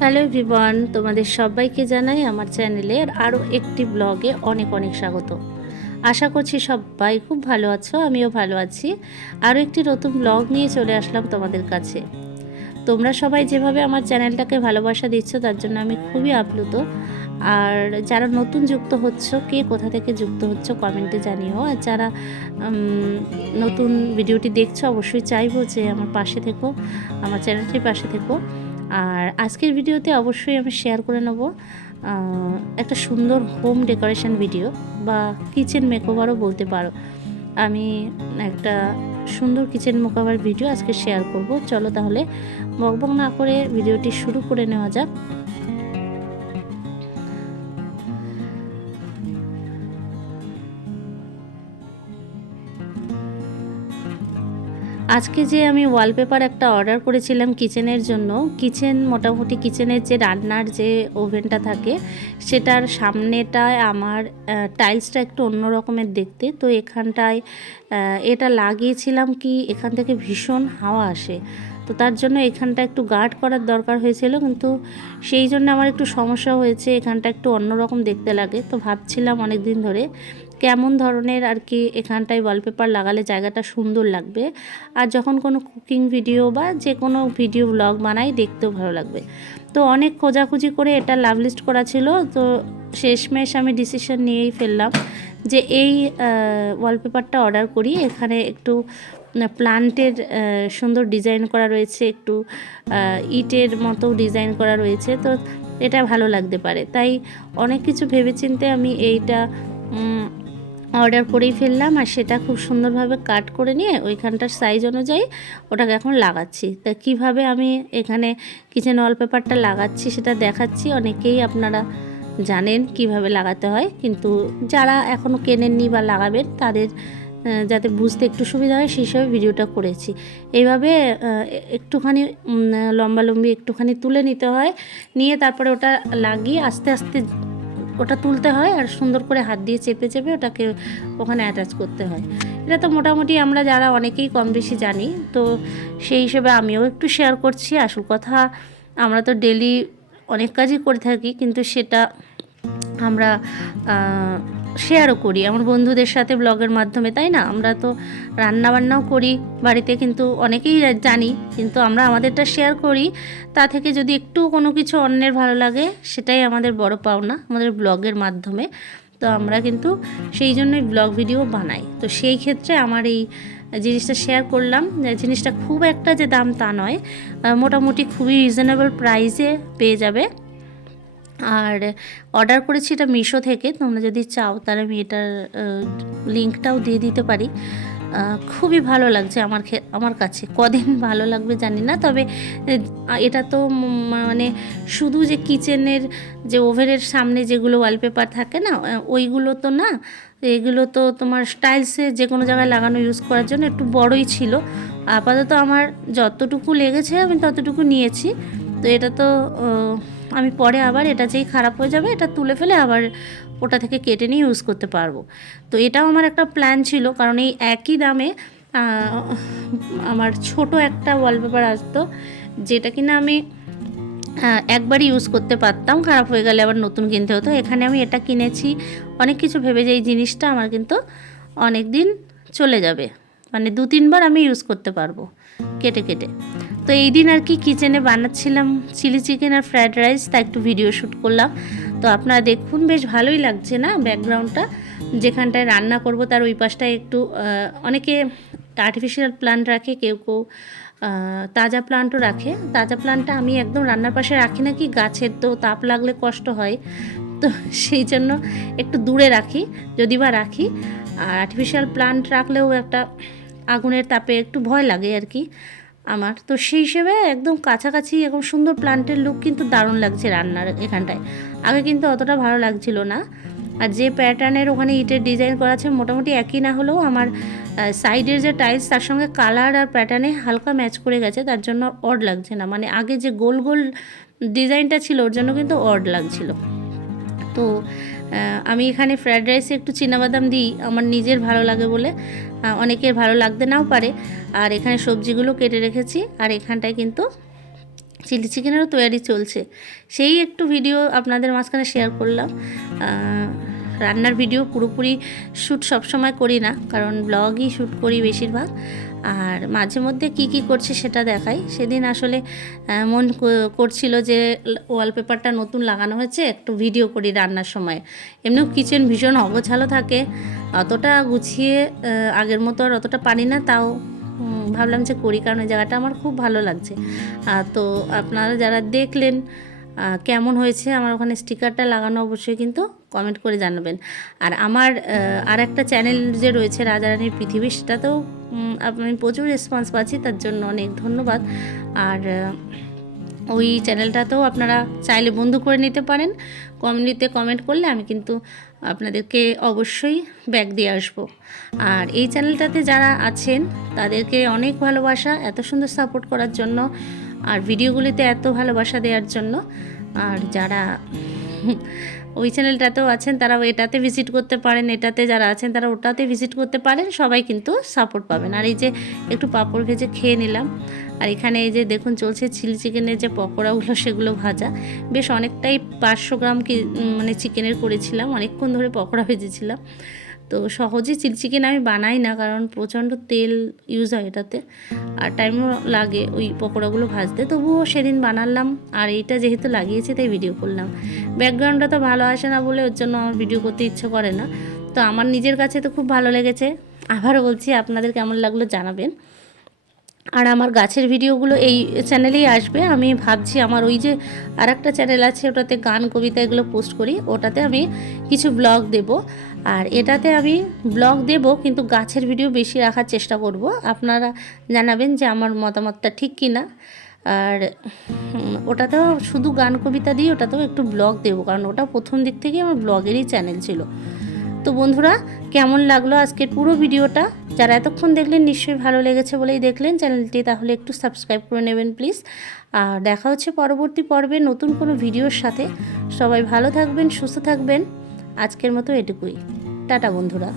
Hello everyone, তোমাদের সবাইকে জানাই আমার চ্যানেলের আরও একটি ব্লগে অনেক অনেক স্বাগত। আশা করছি সবাই খুব ভালো আছো, আমিও ভালো আছি। আরও একটি নতুন ব্লগ নিয়ে চলে আসলাম তোমাদের কাছে। তোমরা সবাই যেভাবে আমার চ্যানেলটাকে ভালোবাসা দিচ্ছ তার জন্য আমি খুবই আপ্লুত। আর যারা নতুন যুক্ত হচ্ছ, কে কোথা থেকে যুক্ত হচ্ছ কমেন্টে জানিও। আর যারা নতুন ভিডিওটি দেখছো অবশ্যই চাইবো যে আমার পাশে থেকো, আমার চ্যানেলটির পাশে থেকো। আর আজকের ভিডিওতে অবশ্যই আমি শেয়ার করে নেব একটা সুন্দর হোম ডেকোরেশন ভিডিও বা কিচেন মেকওভারও বলতে পারো। আমি একটা সুন্দর কিচেন মেকওভার ভিডিও আজকে শেয়ার করব। চলো তাহলে বকবক না করে ভিডিওটি শুরু করে নেওয়া যাক। আজকে যে আমি ওয়ালপেপার একটা অর্ডার করেছিলাম কিচেনের জন্য, মোটামুটি কিচেনের যে রান্নার যে ওভেনটা থাকে সেটার সামনেটায় আমার টাইলসটা একটু অন্য রকমের দেখতে। তো এখানটায় এটা লাগিয়েছিলাম কি এখান থেকে ভীষণ হাওয়া আসে, তো তার জন্য এখানটা একটু গার্ড করার দরকার হয়েছিল, কিন্তু সেই জন্য আমার একটু সমস্যা হয়েছে। এখানটা একটু অন্যরকম দেখতে লাগে, তো ভাবছিলাম অনেক দিন ধরে কেমন ধরনের আর কি এখানটায় ওয়ালপেপার লাগালে জায়গাটা সুন্দর লাগবে, আর যখন কোনো কুকিং ভিডিও বা যে কোনো ভিডিও ব্লগ বানাই দেখতেও ভালো লাগবে। তো অনেক খোঁজাখুঁজি করে এটা লাভ লিস্ট করা ছিল, তো শেষমেশ আমি ডিসিশন নিয়েই ফেললাম যে এই ওয়ালপেপারটা অর্ডার করি। এখানে একটু প্লান্টের সুন্দর ডিজাইন করা রয়েছে, একটু ইটের মতো ডিজাইন করা রয়েছে, তো এটা ভালো লাগতে পারে। তাই অনেক কিছু ভেবেচিন্তে আমি এইটা অর্ডার করেই ফেললাম, আর সেটা খুব সুন্দরভাবে কাট করে নিয়ে ওইখানটার সাইজ অনুযায়ী ওটাকে এখন লাগাচ্ছি। তা কিভাবে আমি এখানে কিচেন ওয়ালপেপারটা লাগাচ্ছি সেটা দেখাচ্ছি। অনেকেই আপনারা জানেন কিভাবে লাগাতে হয়, কিন্তু যারা এখনও কেনেননি বা লাগাবেন তাদের যাতে বুঝতে একটু সুবিধা হয় সেই হিসাবে ভিডিওটা করেছি। এইভাবে একটুখানি লম্বালম্বি একটুখানি তুলে নিতে হয়, নিয়ে তারপরে ওটা লাগিয়ে আস্তে আস্তে ওটা তুলতে হয়, আর সুন্দর করে হাত দিয়ে চেপে চেপে ওটাকে ওখানে অ্যাটাচ করতে হয়। এটা তো মোটামুটি আমরা যারা অনেকেই কম বেশি জানি, তো সেই হিসেবে আমিও একটু শেয়ার করছি। আসল কথা, আমরা তো ডেলি অনেক কাজই করে থাকি, কিন্তু সেটা আমরা শেয়ারও করি আমার বন্ধুদের সাথে ব্লগের মাধ্যমে, তাই না? আমরা তো রান্নাবান্নাও করি বাড়িতে, কিন্তু অনেকেই জানি, কিন্তু আমরা আমাদেরটা শেয়ার করি। তা থেকে যদি একটু কোনো কিছু অন্যের ভালো লাগে সেটাই আমাদের বড় পাওনা আমাদের ব্লগের মাধ্যমে। তো আমরা কিন্তু সেই জন্যই ব্লগ ভিডিও বানাই। তো সেই ক্ষেত্রে আমার এই জিনিসটা শেয়ার করলাম। জিনিসটা খুব একটা যে দাম তা নয়, মোটামুটি খুবই রিজনেবল প্রাইসে পেয়ে যাবে। আর অর্ডার করেছি এটা মিশো থেকে, তোমরা যদি চাও তাহলে আমি এটার লিঙ্কটাও দিয়ে দিতে পারি। খুবই ভালো লাগছে আমার কাছে। কদিন ভালো লাগবে জানি না, তবে এটা তো মানে শুধু যে কিচেনের যে ওভেনের সামনে যেগুলো ওয়ালপেপার থাকে না, ওইগুলো তো না, এগুলো তো তোমার স্টাইলসে যে কোনো জায়গায় লাগানো ইউজ করার জন্য একটু বড়ই ছিল। আপাতত আমার যতটুকু লেগেছে আমি ততটুকু নিয়েছি। তো এটা তো আমি পরে আবার এটা যেই খারাপ হয়ে যাবে এটা তুলে ফেলে আবার ওটা থেকে কেটে নিয়ে ইউজ করতে পারবো। তো এটাও আমার একটা প্ল্যান ছিল, কারণ এই একই দামে আমার ছোট একটা ওয়ালপেপার আসতো, যেটা কিনা আমি একবারই ইউজ করতে পারতাম, খারাপ হয়ে গেলে আবার নতুন কিনতে হতো। এখানে আমি এটা কিনেছি অনেক কিছু ভেবে, যে এই জিনিসটা আমার কিন্তু অনেক দিন চলে যাবে, মানে 2-3 বার আমি ইউজ করতে পারবো কেটে কেটে। তো এই দিন আর কি কিচেনে বানাচ্ছিলাম চিলি চিকেন আর ফ্রায়েড রাইস, তা একটু ভিডিও শ্যুট করলাম। তো আপনারা দেখুন, বেশ ভালোই লাগছে না ব্যাকগ্রাউন্ডটা? যেখানটায় রান্না করব তার ওই পাশটায় একটু অনেকে আর্টিফিশিয়াল প্লান্ট রাখে, কেউ কেউ তাজা প্লান্টও রাখে। তাজা প্লান্টটা আমি একদম রান্নার পাশে রাখি না, কি গাছের তো তাপ লাগলে কষ্ট হয়, তো সেই জন্য একটু দূরে রাখি, যদি বা রাখি। আর আর্টিফিশিয়াল প্লান্ট রাখলেও একটা আগুনের তাপে একটু ভয় লাগে আর কি আমার। তো সেই হিসেবে একদম কাছাকাছি এখন সুন্দর প্লান্টের লুক কিন্তু দারুণ লাগছে রান্নার এখানটায়। আগে কিন্তু অতটা ভালো লাগছিল না। আর যে প্যাটার্নের ওখানে ইটের ডিজাইন করা আছে মোটামুটি একই না হলেও আমার সাইডের যে টাইলস তার সঙ্গে কালার আর প্যাটার্নে হালকা ম্যাচ করে গেছে, তার জন্য অড লাগছে না। মানে আগে যে গোল গোল ডিজাইনটা ছিল ওর জন্য কিন্তু অড লাগছিল। তো আমি এখানে ফ্রায়েড রাইসে একটু চিনাবাদাম দিই, আমার নিজের ভালো লাগে বলে, অনেকের ভালো লাগতে নাও পারে। আর এখানে সবজিগুলো কেটে রেখেছি, আর এখানটায় কিন্তু চিলি চিকেনেরও তৈরি চলছে, সেই একটু ভিডিও আপনাদের মাঝখানে শেয়ার করলাম। রান্নার ভিডিও পুরোপুরি শ্যুট সবসময় করি না, কারণ ব্লগই শ্যুট করি বেশিরভাগ, আর মাঝে মধ্যে কি কি করছি সেটা দেখাই। সেদিন আসলে মন করছিল যে ওয়ালপেপারটা নতুন লাগানো হয়েছে, একটু ভিডিও করি রান্নার সময়। এমনিও কিচেন ভীষণ অগোছালো থাকে, অতটা গুছিয়ে আগের মতো আর অতটা পারি না, তাও ভাবলাম যে করি, কারণ ওই জায়গাটা আমার খুব ভালো লাগছে। তো আপনারা যারা দেখলেন কেমন হয়েছে, আমার ওখানে স্টিকারটা লাগানো, অবশ্যই কিন্তু কমেন্ট করে জানাবেন। আর আমার আর একটা চ্যানেল যে রয়েছে রাজারানীর পৃথিবী, সেটাতেও আমি প্রচুর রেসপন্স পাচ্ছি, তার জন্য অনেক ধন্যবাদ। আর ওই চ্যানেলটাতেও আপনারা চাইলে বন্ধু করে নিতে পারেন। কমিউনিটিতে কমেন্ট করলে আমি কিন্তু আপনাদেরকে অবশ্যই ব্যাক দিয়ে আসবো। আর এই চ্যানেলটাতে যারা আছেন তাদেরকে অনেক ভালোবাসা, এত সুন্দর সাপোর্ট করার জন্য, আর ভিডিওগুলিতে এত ভালোবাসা দেওয়ার জন্য। আর যারা ওই চ্যানেলটাতেও আছেন তারা এটাতে ভিজিট করতে পারেন, এটাতে যারা আছেন তারা ওটাতে ভিজিট করতে পারেন, সবাই কিন্তু সাপোর্ট পাবেন। আর এই যে একটু পাঁপড় ভেজে খেয়ে নিলাম, আর এখানে এই যে দেখুন চলছে চিলি চিকেনের যে পকোড়াগুলো, সেগুলো ভাজা। বেশ অনেকটাই 500 গ্রাম মানে চিকেনের করেছিলাম, অনেকক্ষণ ধরে পকোড়া ভেজেছিলাম। তো সহজে চিলি চিকেন আমি বানাই না, কারণ প্রচণ্ড তেল ইউজ হয় এটাতে, আর টাইমও লাগে ওই পকোড়াগুলো ভাজতে। তবুও সেদিন বানালাম, আর এইটা যেহেতু লাগিয়েছি তাই ভিডিও করলাম। ব্যাকগ্রাউন্ডটা তো ভালো আসে না বলে ওর জন্য আমার ভিডিও করতে ইচ্ছে করে না। তো আমার নিজের কাছে তো খুব ভালো লেগেছে। আবারও বলছি, আপনাদের কেমন লাগলো জানাবেন। আর আমার গাছের ভিডিওগুলো এই চ্যানেলেই আসবে। আমি ভাবছি আমার ওই যে আর একটা চ্যানেল আছে, ওটাতে গান কবিতা এগুলো পোস্ট করি, ওটাতে আমি কিছু ব্লগ দেব। আর এটাতে আমি ব্লগ দেব, কিন্তু গাছের ভিডিও বেশি রাখার চেষ্টা করব। আপনারা জানাবেন যে আমার মতামতটা ঠিক কি না। আর ওটাতেও শুধু গান কবিতা দিয়ে ওটাতেও একটু ব্লগ দেবো, কারণ ওটা প্রথম দিক থেকেই আমার ব্লগেরই চ্যানেল ছিল। তো বন্ধুরা, কেমন লাগলো আজকের পুরো ভিডিওটা? যারা এতক্ষণ দেখলেন নিশ্চয়ই ভালো লেগেছে বলেই দেখলেন চ্যানেলটি, তাহলে একটু সাবস্ক্রাইব করে নেবেন প্লিজ। আর দেখা হচ্ছে পরবর্তী পর্বে নতুন কোনো ভিডিওর সাথে। সবাই ভালো থাকবেন, সুস্থ থাকবেন। আজকের মতো এটুকুই। টাটা বন্ধুরা।